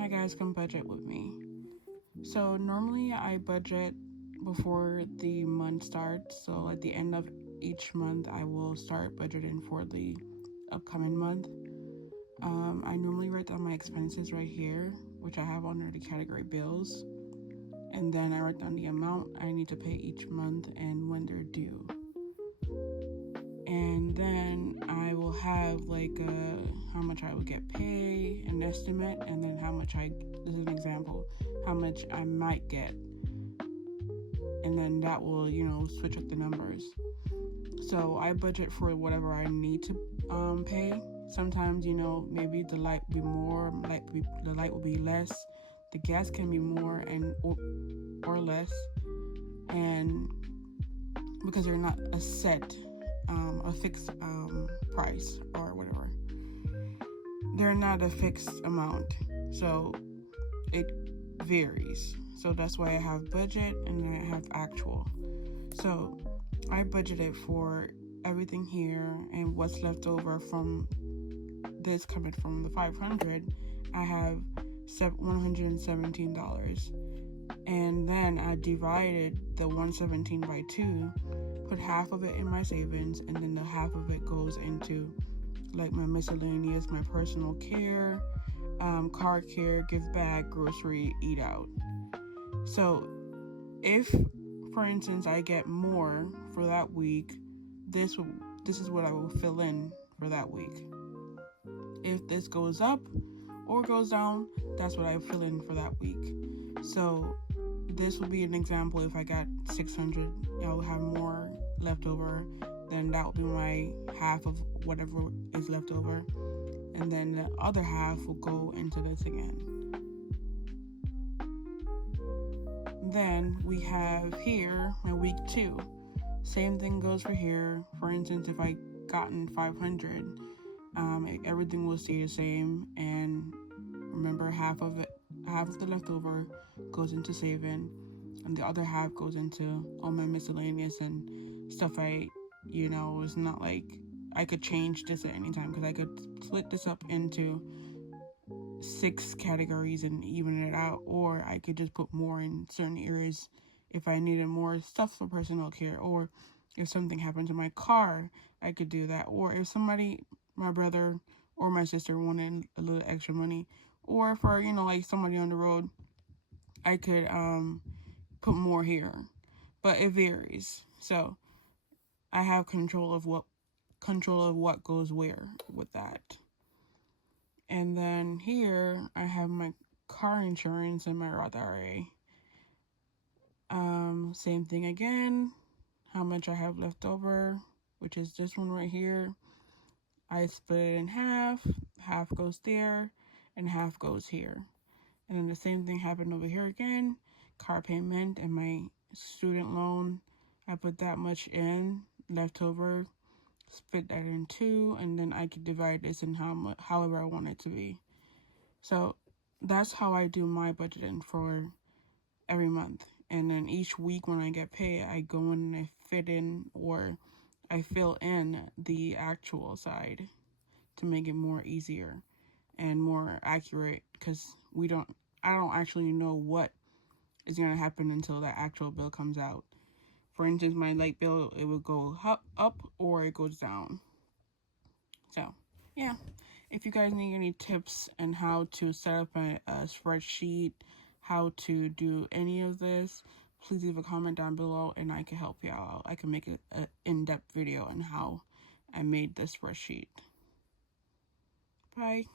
Hi guys, come budget with me. So normally I budget before the month starts. So at the end of each month, I will start budgeting for the upcoming month. I normally write down my expenses right here, which I have under the category bills. And then I write down the amount I need to pay each month and when they're due. And then I will have how much I would get paid, an estimate, and then this is an example, how much I might get. And then that will, switch up the numbers. So I budget for whatever I need to pay. Sometimes, maybe the light will be more, the light will be less. The gas can be more or less. And because they're not a fixed price or whatever. They're not a fixed amount, so it varies. So that's why I have budget and then I have actual. So I budgeted for everything here, and what's left over from this coming from the 500, I have $117. And then I divided the 117 by 2, put half of it in my savings, and then the half of it goes into like my miscellaneous, my personal care, car care, give back, grocery, eat out. So if, for instance, I get more for that week, this is what I will fill in for that week. If this goes up or goes down, that's what I fill in for that week. So this will be an example. If I got 600, I will have more left over. Then that will be my half of whatever is left over. And then the other half will go into this again. Then we have here my week 2. Same thing goes for here. For instance, if I gotten 500, everything will stay the same. And remember, half of the leftover goes into saving, and the other half goes into all my miscellaneous and stuff. It's not like I could change this at any time, because I could split this up into 6 categories and even it out, or I could just put more in certain areas if I needed more stuff for personal care, or if something happened to my car, I could do that. Or if my brother or my sister wanted a little extra money, or for, like somebody on the road, I could put more here. But it varies. So I have control of what goes where with that. And then here I have my car insurance and my Roth IRA. Same thing again. How much I have left over, which is this one right here. I split it in half. Half goes there, and half goes here. And then the same thing happened over here again. Car payment and my student loan. I put that much in, left over, split that in 2, and then I could divide this in however I want it to be. So that's how I do my budgeting for every month. And then each week when I get paid, I go in and I fit in, or I fill in the actual side to make it more easier and more accurate, because I don't actually know what is going to happen until the actual bill comes out. For instance, my light bill, it will go up or it goes down. So, yeah. If you guys need any tips on how to set up a spreadsheet, how to do any of this, please leave a comment down below and I can help you out. I can make an in-depth video on how I made this spreadsheet. Bye.